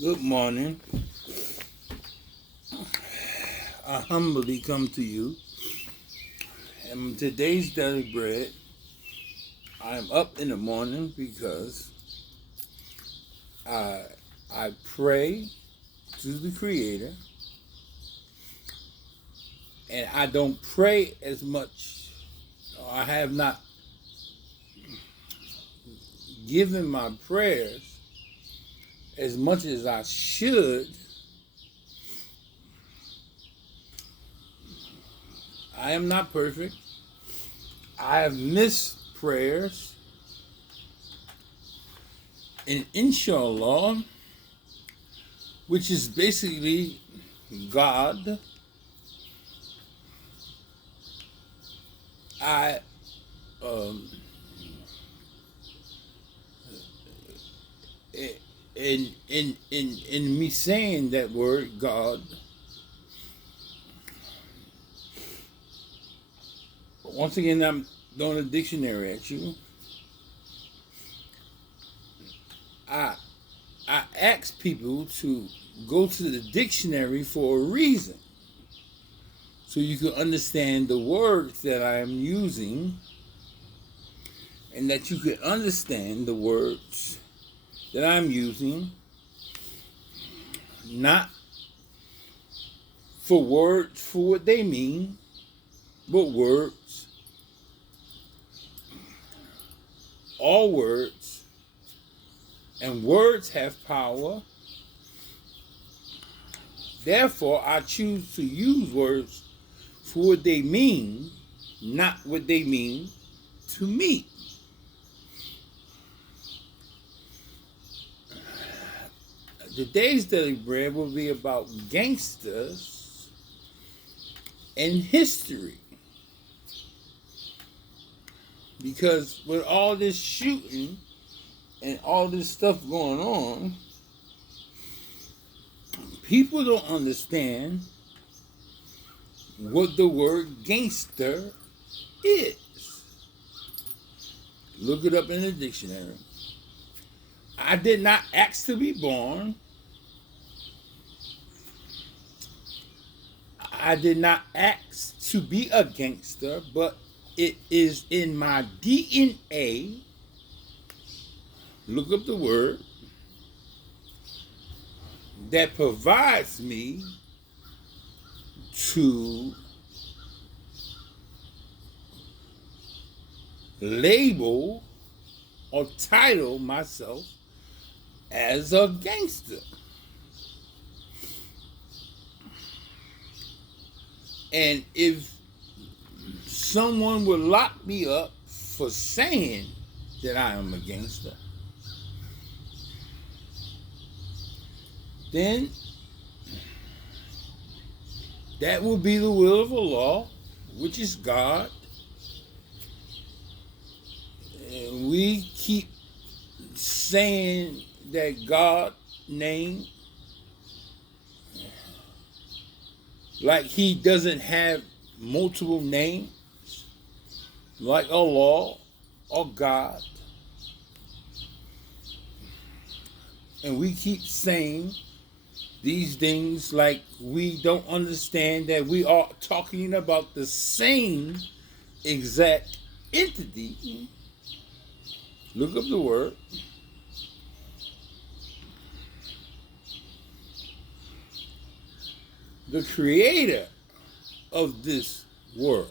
Good morning. I humbly come to you. And today's daily bread, I am up in the morning because I I pray to the Creator, and I don't pray as much. I have not given my prayers as much as I should. I am not perfect. I have missed prayers. And inshallah, which is basically God, I um, in me saying that word God, once again I'm throwing a dictionary at you. I I ask people to go to the dictionary for a reason, so you can understand the words that I am using, and that you can understand the words that I'm using, not for words for what they mean, but words, all words, and words have power. Therefore, I choose to use words for what they mean, not what they mean to me. Today's daily bread will be about gangsters and history. Because with all this shooting and all this stuff going on, people don't understand what the word gangster is. Look it up in the dictionary. I did not ask to be born. I did not ask to be a gangster, but it is in my DNA. Look up the word that provides me to label or title myself as a gangster. And if someone would lock me up for saying that I am a gangster, then that will be the will of Allah, which is God. And we keep saying that God name like he doesn't have multiple names, like Allah or God. And we keep saying these things like we don't understand that we are talking about the same exact entity. Look up the word. The creator of this world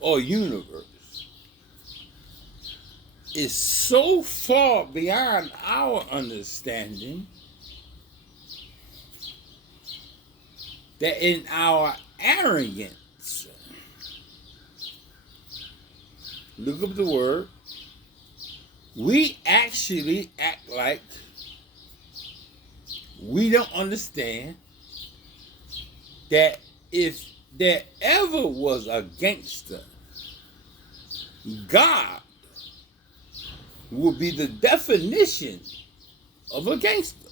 or universe is so far beyond our understanding that in our arrogance, look up the word, we actually act like we don't understand that if there ever was a gangster, God would be the definition of a gangster.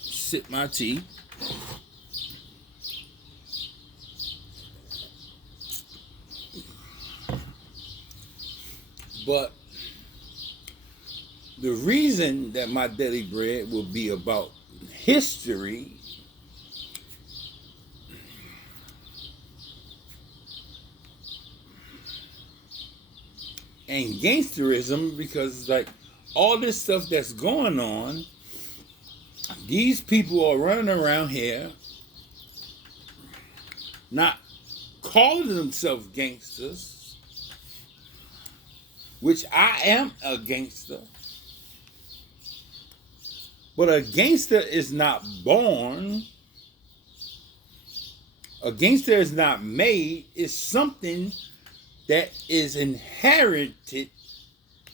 Sip my tea. But the reason that my daily bread will be about history and gangsterism, because like all this stuff that's going on, these people are running around here not calling themselves gangsters, which I am a gangster. But a gangster is not born. A gangster is not made. It's something that is inherited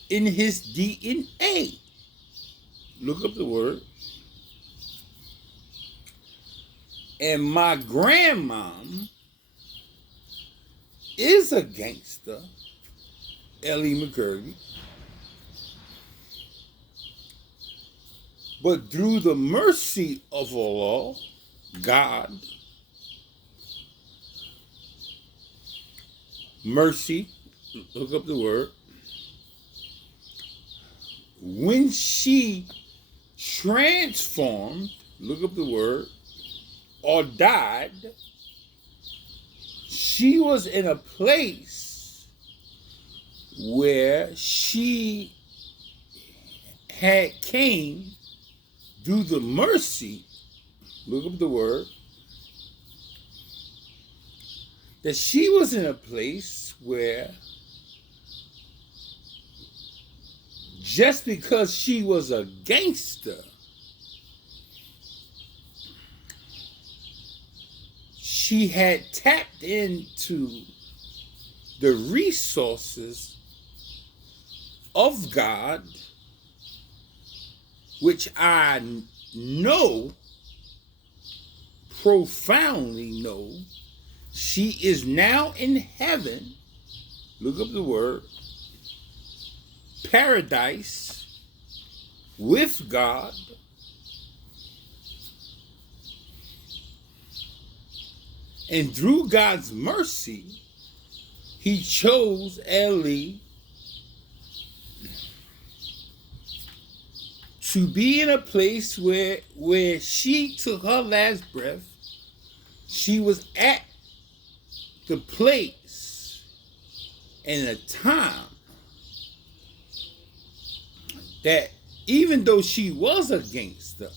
in his DNA. Look up the word. And my grandmom is a gangster, Ellie McCurdy. But through the mercy of Allah, God, mercy, look up the word, when she transformed, look up the word, or died, she was in a place where she had came through the mercy, look up the word, that she was in a place where just because she was a gangster, she had tapped into the resources of God, which I know, profoundly know, she is now in heaven, look up the word, paradise with God, and through God's mercy, he chose Ellie to be in a place where she took her last breath. She was at the place and a time that even though she was a gangster,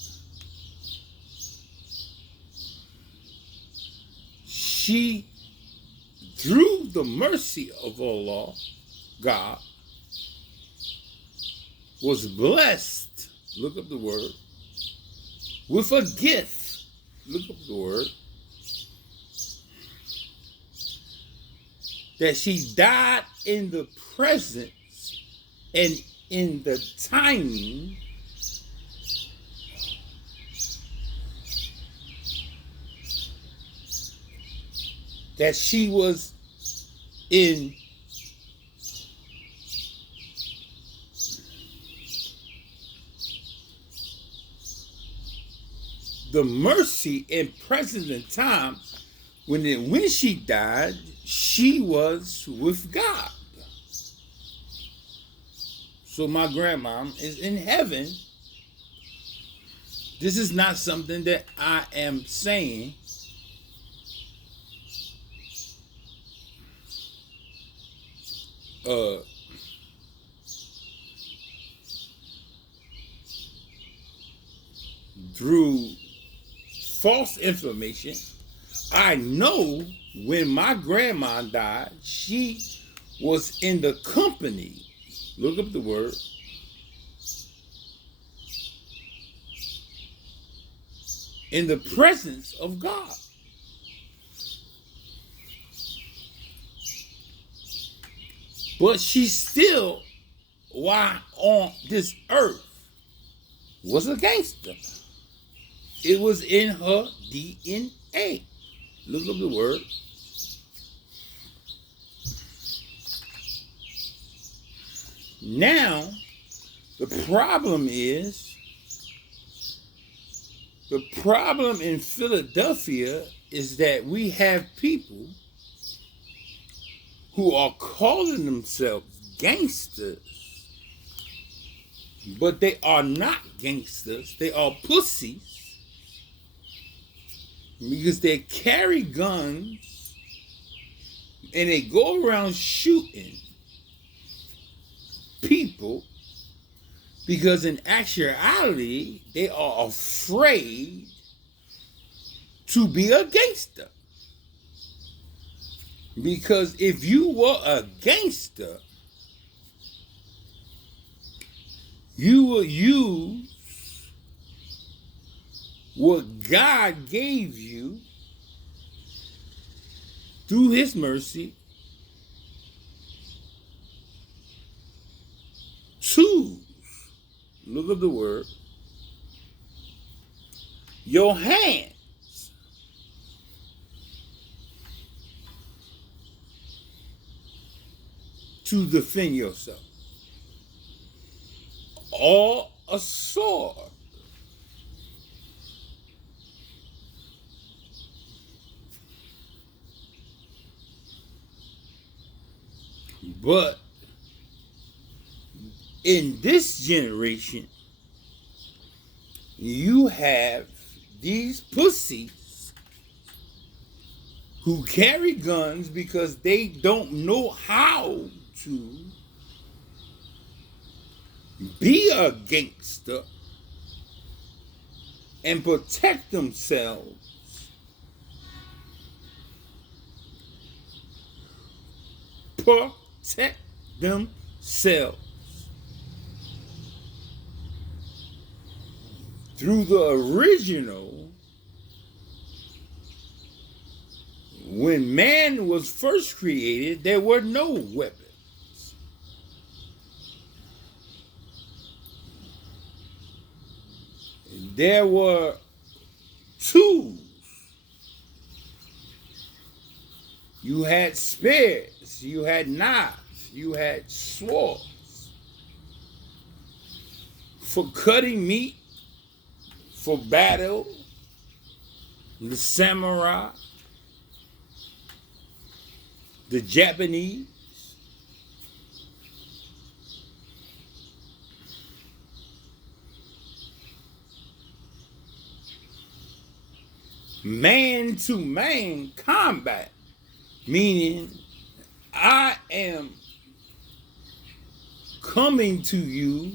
she, through the mercy of Allah, God, was blessed, look up the word, with a gift, look up the word, that she died in the presence and in the timing that she was in the mercy and presence and time when she died, she was with God. So my grandmom is in heaven. This is not something that I am saying. Through false information. I know when my grandma died, she was in the company, look up the word, in the presence of God. But she still, while on this earth, was a gangster. It was in her DNA. Look up the word. Now, the problem in Philadelphia is that we have people who are calling themselves gangsters, but they are not gangsters. They are pussies because they carry guns and they go around shooting people because in actuality they are afraid to be a gangster. Because if you were a gangster, you will use what God gave you through his mercy to, look at the word, your hands to defend yourself, or a sword. But in this generation, you have these pussies who carry guns because they don't know how to be a gangster and protect themselves. Protect themselves through the original. When man was first created, there were no weapons. There were tools. You had spears, you had knives, you had swords for cutting meat, for battle, the samurai, the Japanese. Man-to-man combat, meaning I am coming to you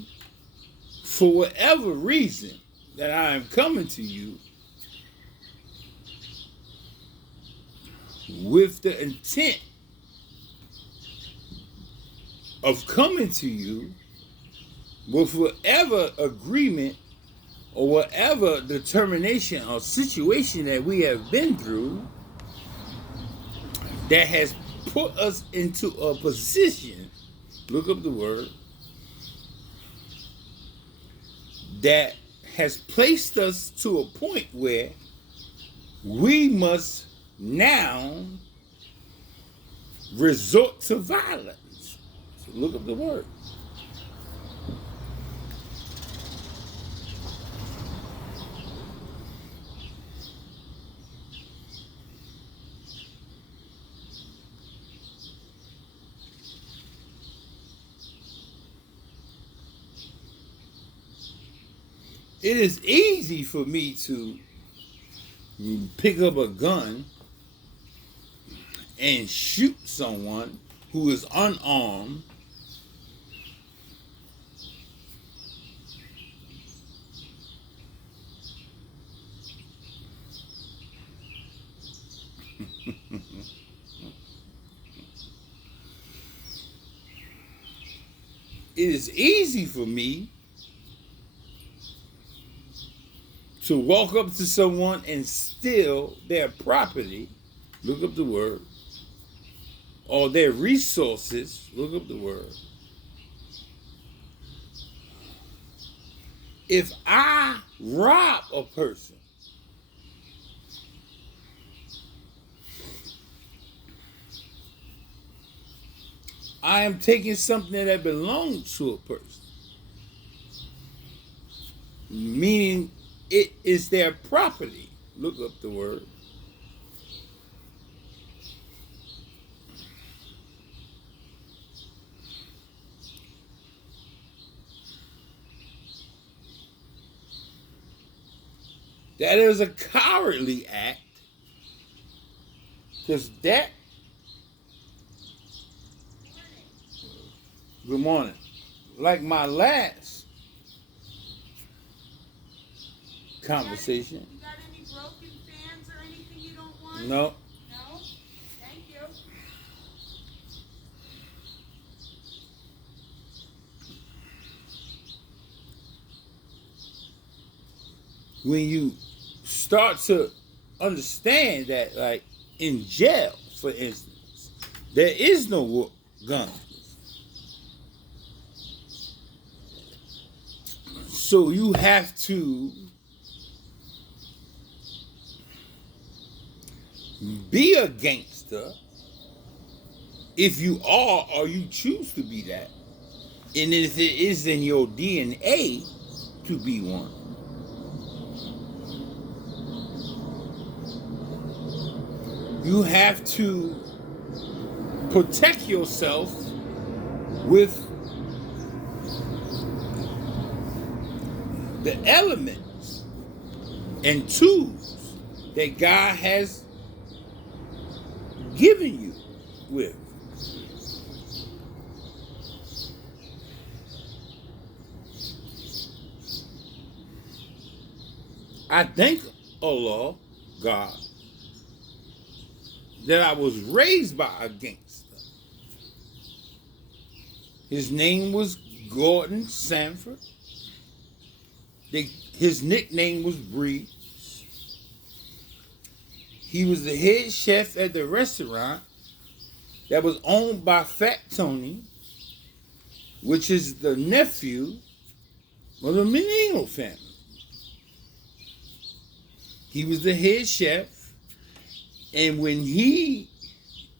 for whatever reason that I am coming to you with the intent of coming to you with whatever agreement or whatever determination or situation that we have been through that has put us into a position, look up the word, that has placed us to a point where we must now resort to violence. So look up the word. It is easy for me to pick up a gun and shoot someone who is unarmed it is easy for me to walk up to someone and steal their property, look up the word, or their resources, look up the word. If I rob a person, I am taking something that belongs to a person, meaning it is their property. Look up the word. That is a cowardly act, because that, good morning, like my last conversation. You got any broken fans or anything you don't want? No. No? Thank you. When you start to understand that, like in jail, for instance, there is no gun. So you have to be a gangster if you are or you choose to be that. And if it is in your DNA to be one. You have to protect yourself with the elements and tools that God has given you with. I thank Allah, God, that I was raised by a gangster. His name was Gordon Sanford. His nickname was Bree. He was the head chef at the restaurant that was owned by Fat Tony, which is the nephew of the Menino family. He was the head chef, and when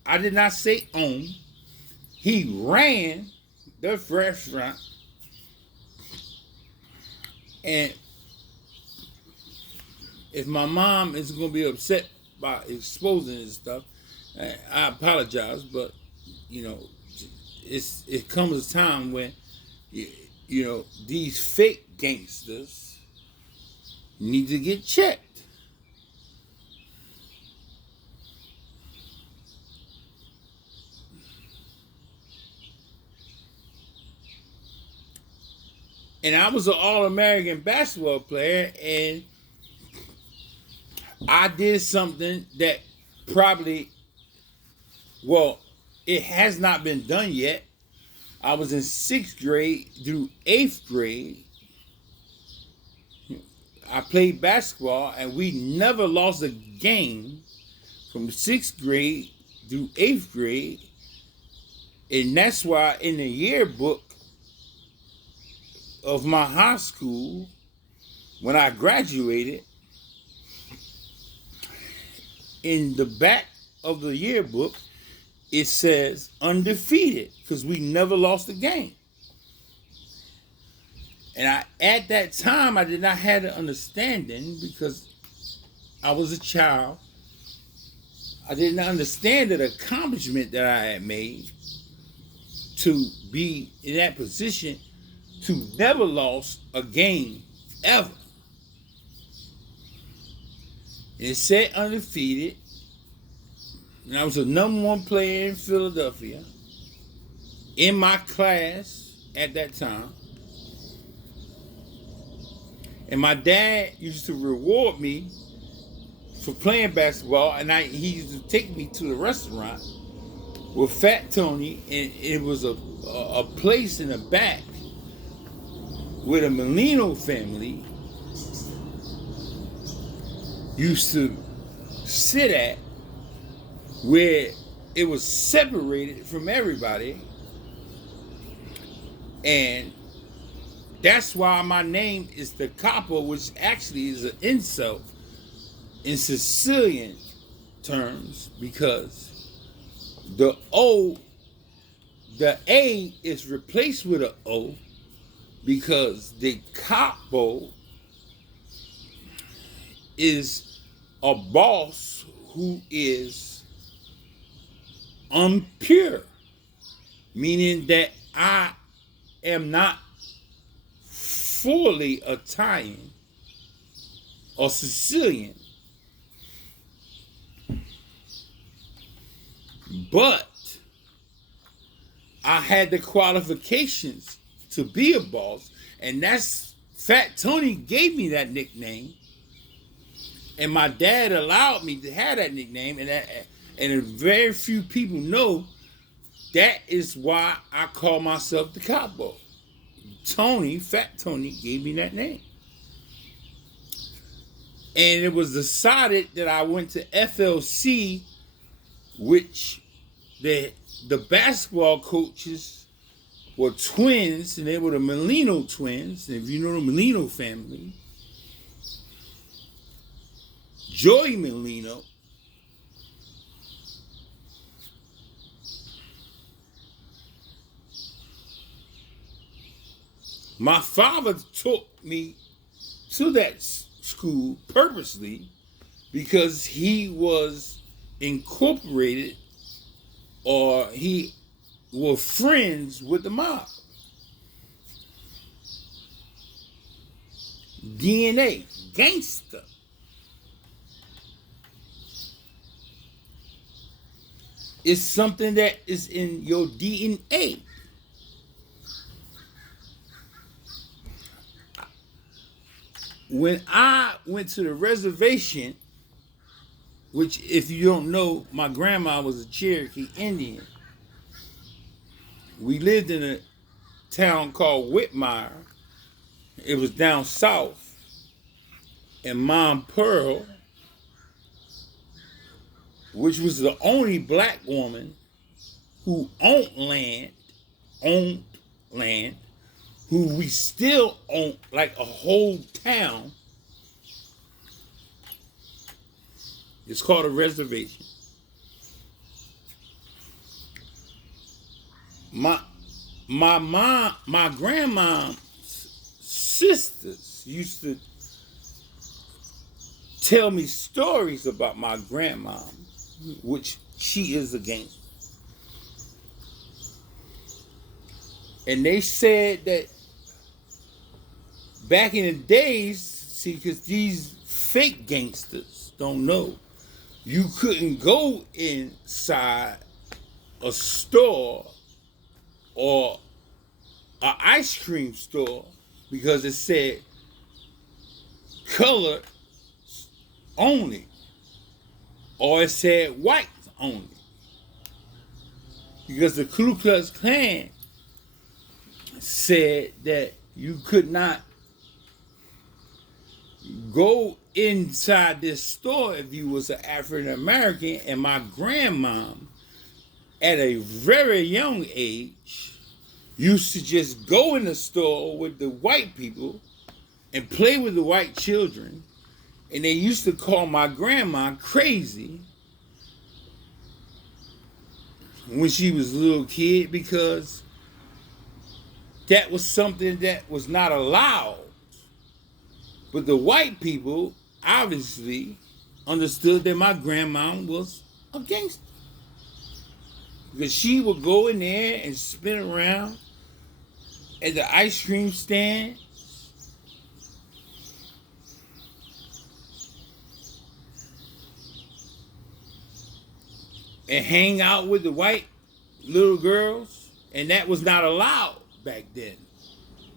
I did not say own, he ran the restaurant. And if my mom is going to be upset by exposing this stuff, I apologize, but it comes a time when these fake gangsters need to get checked. And I was an All-American basketball player, and I did something that probably, it has not been done yet. I was in 6th grade through 8th grade. I played basketball, and we never lost a game from 6th grade through 8th grade. And that's why in the yearbook of my high school, when I graduated, in the back of the yearbook, it says undefeated, because we never lost a game. And at that time, I did not have the understanding, because I was a child. I didn't understand the accomplishment that I had made to be in that position to never lost a game ever. And it said undefeated. And I was the #1 player in Philadelphia in my class at that time. And my dad used to reward me for playing basketball, and he used to take me to the restaurant with Fat Tony, and it was a place in the back where the Menino family used to sit at, where it was separated from everybody. And that's why my name is Decopbo, which actually is an insult in Sicilian terms, because the A is replaced with an O, because Decopbo is a boss who is impure, meaning that I am not fully Italian or Sicilian. But I had the qualifications to be a boss, and that's Fat Tony gave me that nickname, and my dad allowed me to have that nickname, and very few people know that is why I call myself Decopbo. Tony, Fat Tony, gave me that name. And it was decided that I went to FLC, which the basketball coaches were twins, and they were the Molino twins. And if you know the Molino family, Joey Molino, my father took me to that school purposely because he was incorporated, or he were friends with the mob. DNA, Gangster. It's something that is in your DNA. When I went to the reservation, which if you don't know, my grandma was a Cherokee Indian. We lived in a town called Whitmire. It was down south. And Mom Pearl, which was the only black woman who owned land, who we still own, like a whole town. It's called a reservation. My grandma's sisters used to tell me stories about my grandma, which she is a gangster. And they said that back in the days, see, because these fake gangsters don't know, you couldn't go inside a store or an ice cream store because it said color only, or it said white only, because the Ku Klux Klan said that you could not go inside this store if you was an African American. And my grandmom, at a very young age, used to just go in the store with the white people and play with the white children. And they used to call my grandma crazy when she was a little kid, because that was something that was not allowed. But the white people obviously understood that my grandma was a gangster, because she would go in there and spin around at the ice cream stand and hang out with the white little girls, and that was not allowed back then.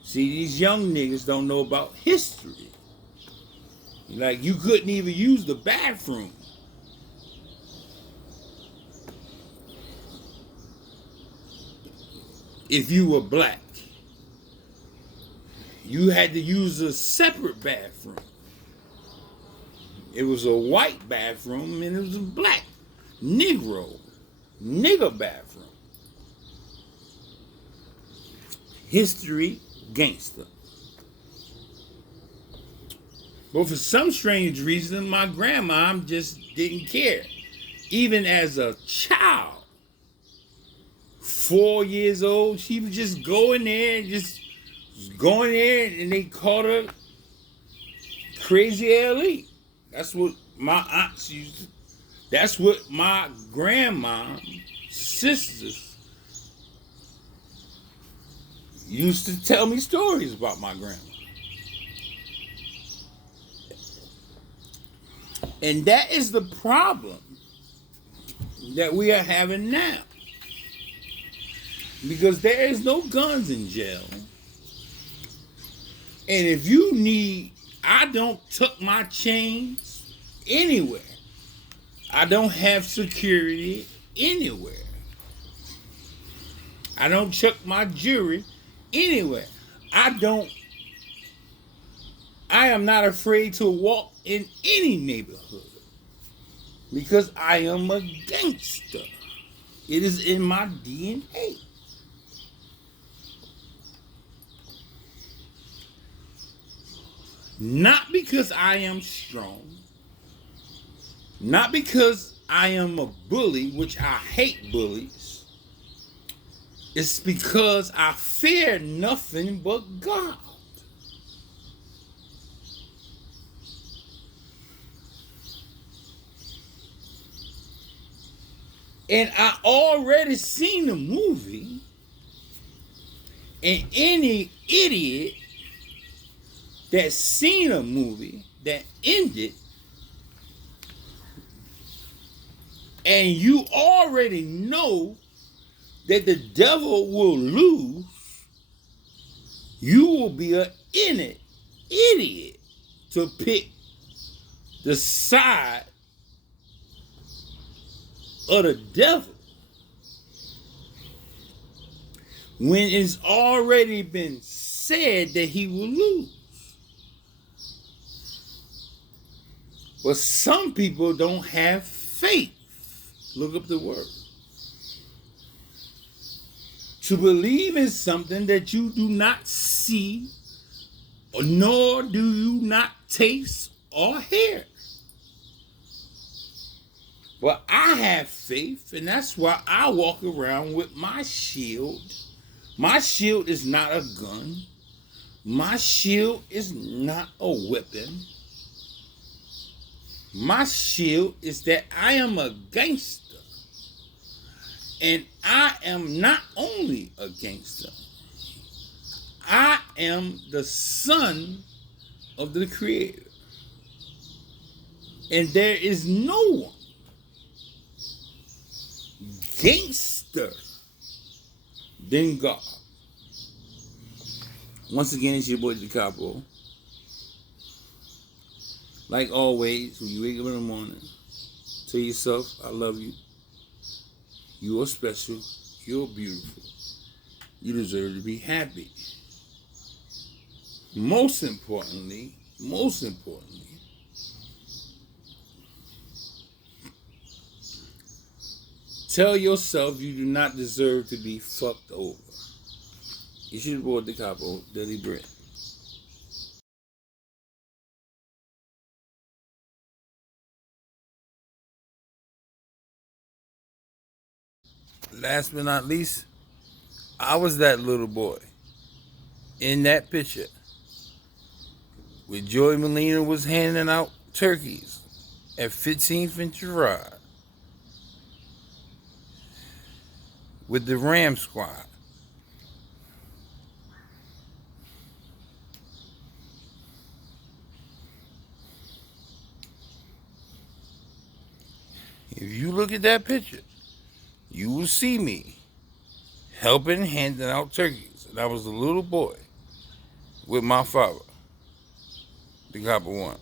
See, these young niggas don't know about history. Like, you couldn't even use the bathroom. If you were black, you had to use a separate bathroom. It was a white bathroom and it was a black nigger bathroom. History, gangster. But for some strange reason, my grandma just didn't care. Even as a child, 4 years old, she would just go in there and they called her Crazy L.E. That's what my aunts used to, that's what my grandma's sisters used to tell me stories about my grandma. And that is the problem that we are having now. Because there is no guns in jail. And if you need, I don't tuck my chains anywhere. I don't have security anywhere. I don't chuck my jewelry anywhere. I am not afraid to walk in any neighborhood because I am a gangster. It is in my DNA. Not because I am strong, not because I am a bully, which I hate bullies. It's because I fear nothing but God. And I already seen the movie, and any idiot that seen a movie that ended, and you already know that the devil will lose, you will be an idiot to pick the side of the devil when it's already been said that he will lose. But some people don't have faith. Look up the word. To believe in something that you do not see, nor do you not taste or hear. But I have faith, and that's why I walk around with my shield. My shield is not a gun. My shield is not a weapon. My shield is that I am a gangster. And I am not only a gangster, I am the son of the Creator. And there is no one gangster than God. Once again, it's your boy Decopbo. Like always, when you wake up in the morning, tell yourself, I love you. You are special. You're beautiful. You deserve to be happy. Most importantly, tell yourself you do not deserve to be fucked over. You should have bought the Decopbo Daily Bread. Last but not least, I was that little boy in that picture where Joy Molina was handing out turkeys at 15th and Girard with the Ram Squad. If you look at that picture, you will see me helping handing out turkeys. And I was a little boy with my father, the Decopbo one.